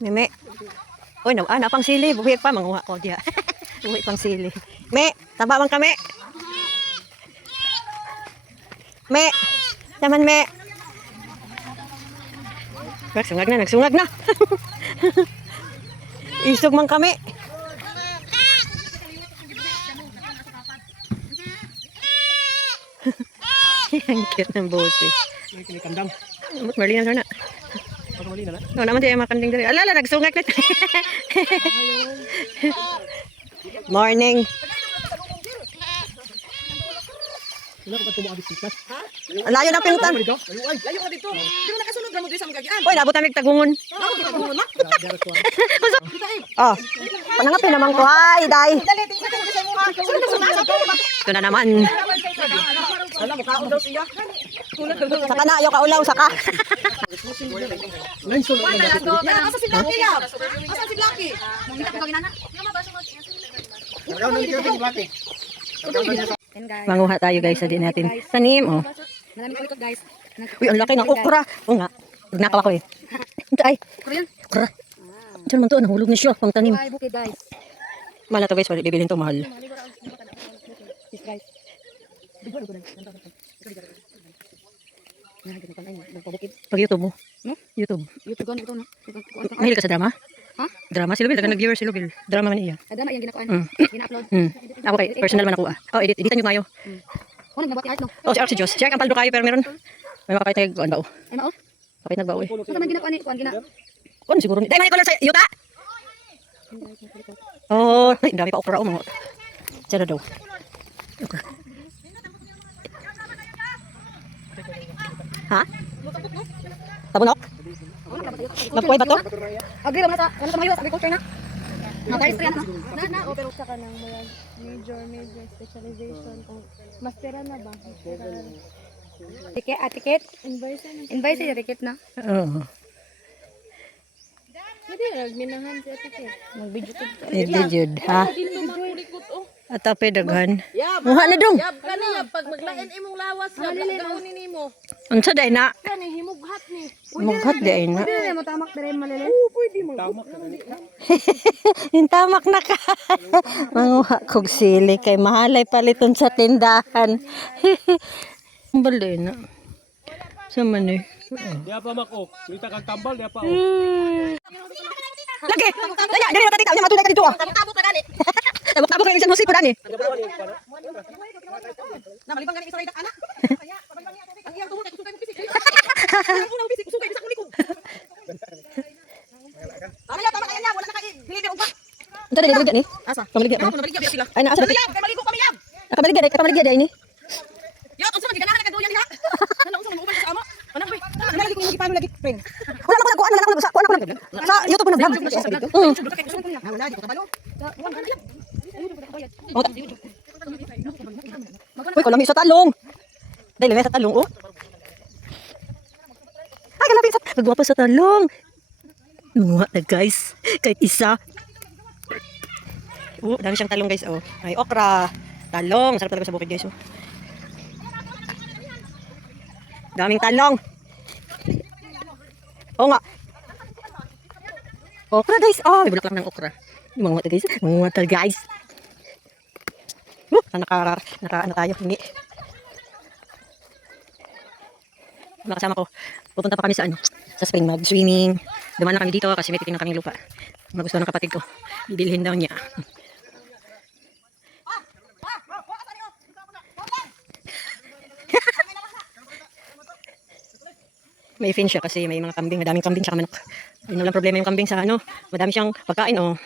Meme. Oy, napang sili. Buhi pa. Manguha ko diya. Buhi pang sili. Me, taba man kami. Me. Naman me. Nagsungag na. Isog man kami. Ang cute ng bosi. Kinikandang. Marlina sana. Malina na. No, naman tayo makanding dali. Alala, nagsungag na. Morning. Wala ko pa tumaabit sikas. Layo na pinuntan. Layo ka dito. Di mo nakasunod na mo dito sa magagian. Oy, nabot amig tagungon. Ako kita mo na. Oh. Panangapin naman ko. Ay, day. Dali, tingnan mo sa mukha. Sunod na sa to. Ito na naman. Wala mo kaon daw siya. Saka na, ayaw kaulaw, saka. Line sunod na. Asa si Lucky ya? Asa si Lucky? Mangita ko ginana. Ayaw nang ikaw Lucky. Manguha tayo guys sa din natin. Tanim, oh. Maraming kulikot guys. Uy, ang laki ng okra. Oo nga. Nagnakaw ako eh. Ito ay. Korean? Okra. Diyan naman to, nahulog na siya. Pang tanim. Ay, bukid guys. Mahal na to guys, bibilin to mahal. Yes guys. Pag YouTube mo. No? YouTube. YouTube ko no. Mahilig ka sa drama? Ha? Drama? Si Lubil, dagang nag-viewer si Lubil. Drama man iya. Ada na yang ginakuan. Gina-upload. Ako kay, personal man ako ah. Oh, editan nyo tayo. Ko nagnabuti art no. Oh, si Diyos. Siya ang paldo kayo pero meron. May makapay tayo, ano ba o? Ay mao. Kapit nagbaw eh. Ano man ginakuan ni kuan gina. Ano siguro ni? Dahil may color sa yuta! Oh, ay, dami pa okra o mga. Diyan na daw. Okra. Ha? Tabunok? Napuay ba to? Agri man ta. Wala ta mayo agriculture na. Guys, yan na. Pero sa kanang major specialization kung mastera na ba? Ticket, ticket. Invoice na. Invoice ya ticket na. Oo. Hindi, nagminahan si Ate Kat. Mag-video ko. Hindi jud ha. Dito makulikot oh. At apay daghan. Yab. Muha na dong. Yab kaniya pag maglain imong lawas yab gawin nimo. Unsa day na? Kani himughat ni. Mughat di ay na. Pwede mo tamak dere malele. Hintamak na ka. Manguha kog sili kay mahalay paliton sa tindahan. Balay na. Sa man eh. Dia pa mako. Kita kang tambal dia pa. Lagi. Daya, dali na tatitaw niya matulay ka dito ah. Tabok ka gani. Tabok-tabok kayo sa musik ko dani. Na malibang gani isay dak ana. Ang iyang tuhod ay kusugay mo pisik. Ang unang pisik kusugay bisa kulikod. Ano ya tama kaya niya wala na kay dili ugba. Unsa dali baligya ni? Asa? Pamaligya. Ako na baligya sila. Ay naasa. Yab kay maligo kami yab. Pamaligya day ni. Yab unsa man ganahan ka duyan niya. Ano unsa man uban sa amo? Ano ba? Nalagi ko yung gipano lagi friend. Wala man ko kuan wala ko sa YouTube ko na vlog. Wala di ko kabalo. Uy, kalami sa talong. Dali sa talong oh. Ay, kalami sa nagwapo sa talong. Mga na guys, kahit isa. Oh, dami siyang talong guys oh. Ay okra, talong, sarap talaga sa bukid guys oh. Daming talong. Oo nga. Okra guys. Oh, may bulaklak ng okra. Yung mga mata guys. Mga mata guys. Naka ano tayo. Hindi. Mga kasama ko. Pupunta pa kami sa ano. Sa spring mag-swimming. Dumaan na kami dito kasi may titingnan kaming lupa. Magustuhan ng kapatid ko. Bibilhin daw niya. May fin siya kasi may mga kambing, madaming kambing sa manok. Yun lang problema yung kambing sa ano, madami siyang pagkain oh.